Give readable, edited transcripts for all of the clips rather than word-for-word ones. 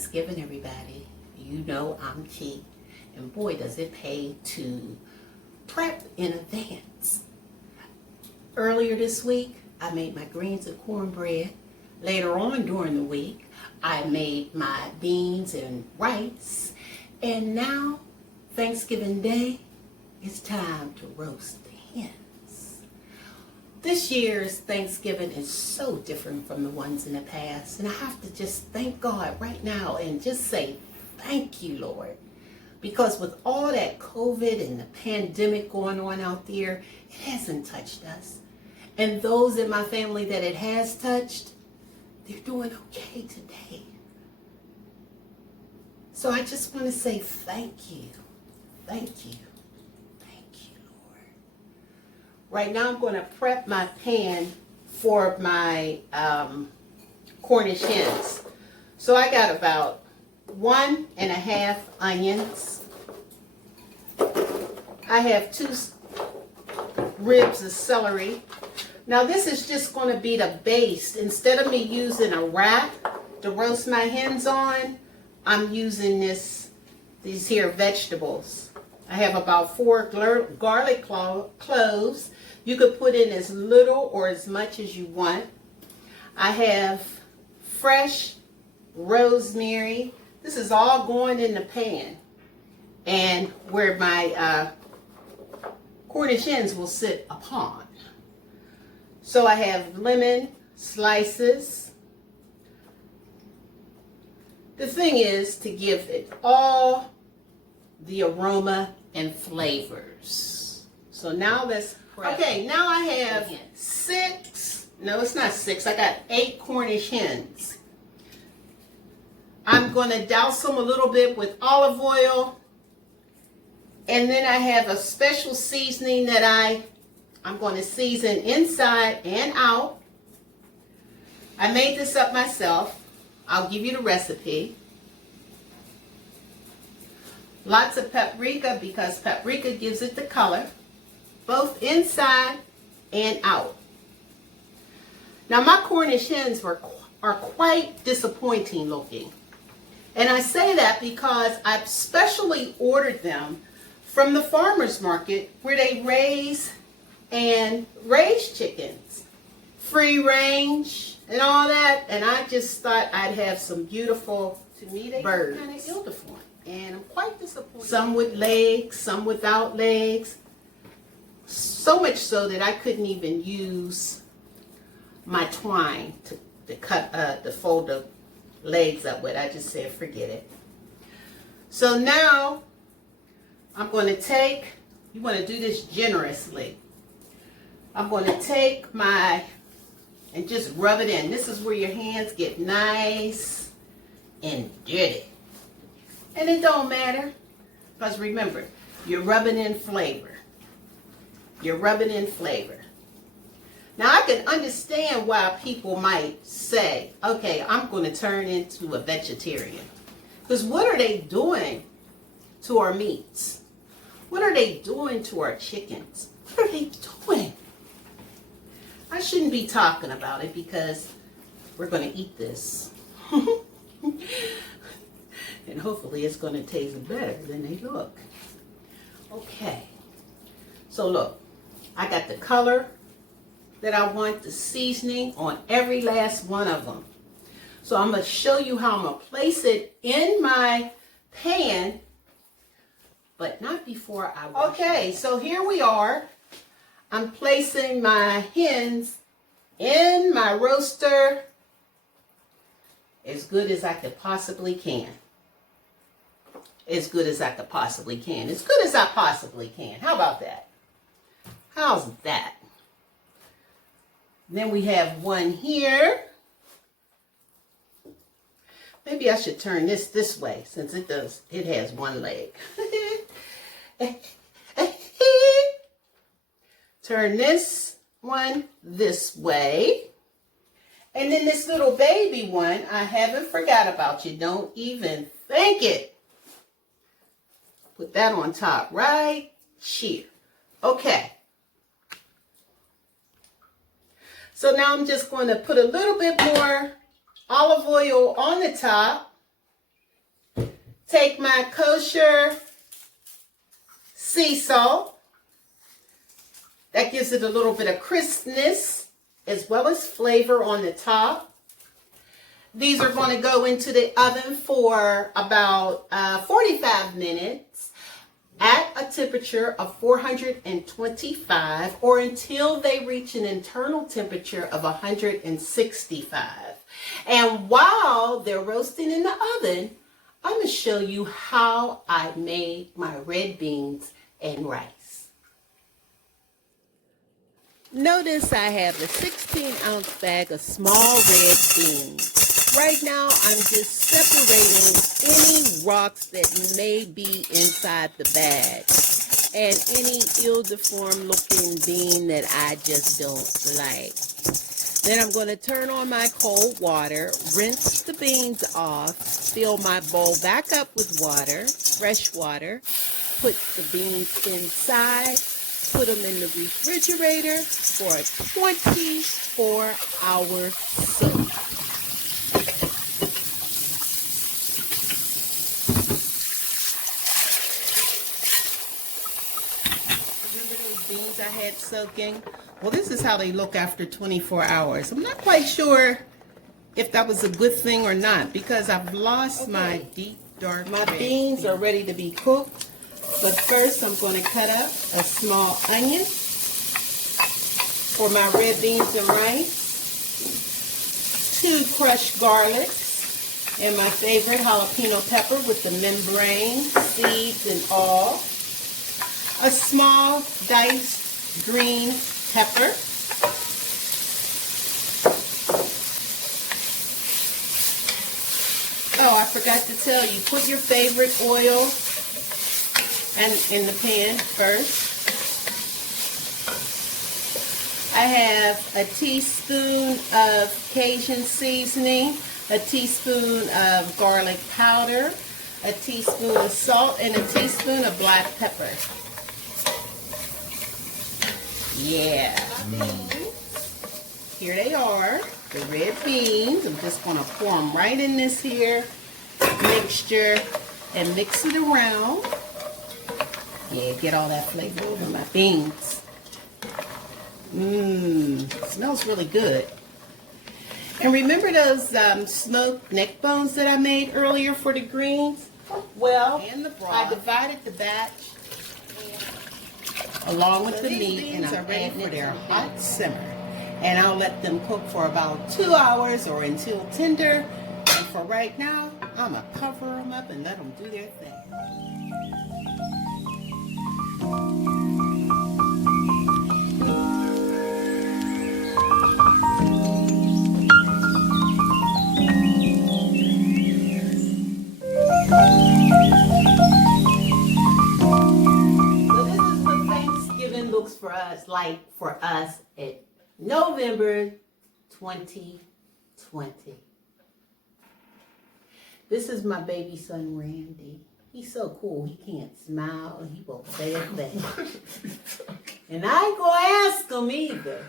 Thanksgiving, everybody. You know I'm cheap, and boy, does it pay to prep in advance. Earlier this week, I made my greens and cornbread. Later on during the week, I made my beans and rice. And now, Thanksgiving Day, it's time to roast the hens. This year's Thanksgiving is so different from the ones in the past. And I have to just thank God right now and just say, thank you, Lord. Because with all that COVID and the pandemic going on out there, it hasn't touched us. And those in my family that it has touched, they're doing okay today. So I just want to say thank you. Thank you. Thank you, Lord. Right now I'm going to prep my pan for my Cornish hens. So I got about 1.5 onions. I have 2 ribs of celery. Now this is just going to be the base. Instead of me using a rack to roast my hens on, I'm using these here vegetables. I have about 4 garlic cloves. You could put in as little or as much as you want. I have fresh rosemary. This is all going in the pan, and where my Cornish hens will sit upon. So I have lemon slices. The thing is to give it all the aroma and flavors. So now let's prep. Okay, now I have 6, no it's not 6, I got 8 Cornish hens. I'm going to douse them a little bit with olive oil. And then I have a special seasoning that I'm going to season inside and out. I made this up myself. I'll give you the recipe. Lots of paprika because paprika gives it the color, both inside and out. Now my Cornish hens are quite disappointing looking. And I say that because I've specially ordered them from the farmer's market where they raise chickens. Free range and all that. And I just thought I'd have some beautiful, to me they birds. Kind of ill-deformed. And I'm quite disappointed. Some with legs, some without legs. So much so that I couldn't even use my twine to cut, to fold the legs up with. I just said, forget it. So now I'm going to take, you want to do this generously. I'm going to take and just rub it in. This is where your hands get nice and dirty. And it don't matter, because remember, you're rubbing in flavor. You're rubbing in flavor. Now I can understand why people might say, okay, I'm going to turn into a vegetarian. Because what are they doing to our meats? What are they doing to our chickens? What are they doing? I shouldn't be talking about it because we're going to eat this. And hopefully it's going to taste better than they look. Okay. So look, I got the color that I want, the seasoning on every last one of them. So I'm going to show you how I'm going to place it in my pan, but not before I wash it. Okay, so here we are. I'm placing my hens in my roaster as good as I could possibly can. As good as I could possibly can. As good as I possibly can. How about that? How's that? Then we have one here. Maybe I should turn this way since it has one leg. Turn this one this way. And then this little baby one, I haven't forgot about you. Don't even think it. Put that on top right here. Okay. So now I'm just going to put a little bit more olive oil on the top. Take my kosher sea salt. That gives it a little bit of crispness as well as flavor on the top. These are going to go into the oven for about 45 minutes at a temperature of 425 or until they reach an internal temperature of 165. And while they're roasting in the oven, I'm going to show you how I made my red beans and rice. Notice I have a 16-ounce bag of small red beans. Right now, I'm just separating any rocks that may be inside the bag and any ill-deformed looking bean that I just don't like. Then I'm going to turn on my cold water, rinse the beans off, fill my bowl back up with water, fresh water, put the beans inside, put them in the refrigerator for a 24-hour soak. Remember those beans I had soaking? Well, this is how they look after 24 hours. I'm not quite sure if that was a good thing or not because I've lost my deep dark red. My beans are ready to be cooked. But first, I'm going to cut up a small onion for my red beans and rice, 2 crushed garlics, and my favorite jalapeno pepper with the membrane, seeds, and all, a small diced green pepper, oh, I forgot to tell you, put your favorite oil and in the pan first. I have a teaspoon of Cajun seasoning, a teaspoon of garlic powder, a teaspoon of salt, and a teaspoon of black pepper. Yeah. Here they are, the red beans. I'm just going to pour them right in this here mixture and mix it around. Yeah, get all that flavor over my beans. Smells really good. And remember those smoked neck bones that I made earlier for the greens? Well, I divided the batch along with the meat, and I'm adding it their hot simmer. And I'll let them cook for about 2 hours or until tender. And for right now, I'm going to cover them up and let them do their thing. For us in November 2020. This is my baby son Randy. He's so cool. He can't smile. He won't say a thing. And I ain't gonna ask him either.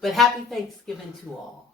But happy Thanksgiving to all.